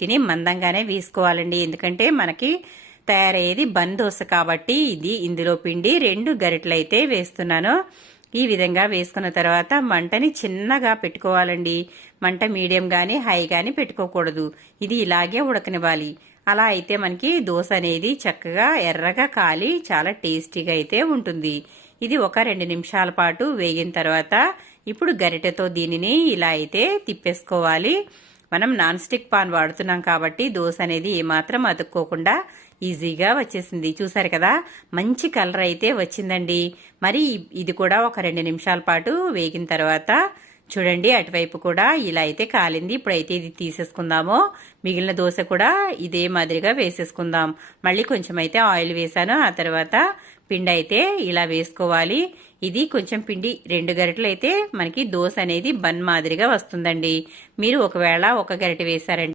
వీటిని మందంగానే వేసుకోవాలండి, ఎందుకంటే మనకి తయారయ్యేది బన్ దోశ కాబట్టి. ఇందులో పిండి 2 గరిటెలు అయితే వేస్తున్నాను. ఈ విధంగా వేసుకున్న తర్వాత మంటని చిన్నగా పెట్టుకోవాలండి. మంట మీడియం గాని హై గాని పెట్టుకోకూడదు. ఇది ఇలాగే ఉడకనివ్వాలి. అలా అయితే మనకి దోశ అనేది చక్కగా ఎర్రగా కాలి చాలా టేస్టీగా అయితే ఉంటుంది. ఇది ఒక 2 నిమిషాల పాటు వేగిన తర్వాత ఇప్పుడు గరిటెతో దీనిని ఇలా అయితే తిప్పేసుకోవాలి. మనం నాన్ స్టిక్ పాన్ వాడుతున్నాం కాబట్టి దోశ అనేది ఏమాత్రం అతుక్కోకుండా ఈజీగా వచ్చేసింది. చూసారు కదా, మంచి కలర్ అయితే వచ్చిందండి. మరి ఇది కూడా ఒక 2 నిమిషాల పాటు వేగిన తర్వాత చూడండి, అటువైపు కూడా ఇలా అయితే కాలింది. ఇప్పుడైతే ఇది తీసేసుకుందాము. మిగిలిన దోశ కూడా ఇదే మాదిరిగా వేసేసుకుందాం. మళ్ళీ కొంచెం అయితే ఆయిల్ వేసాను. ఆ తర్వాత పిండి అయితే ఇలా వేసుకోవాలి. ఇది కొంచెం పిండి 2 గరిటెలు అయితే మనకి దోశ అనేది బన్ మాదిరిగా వస్తుందండి. మీరు ఒకవేళ ఒక గరిటె వేసారంటే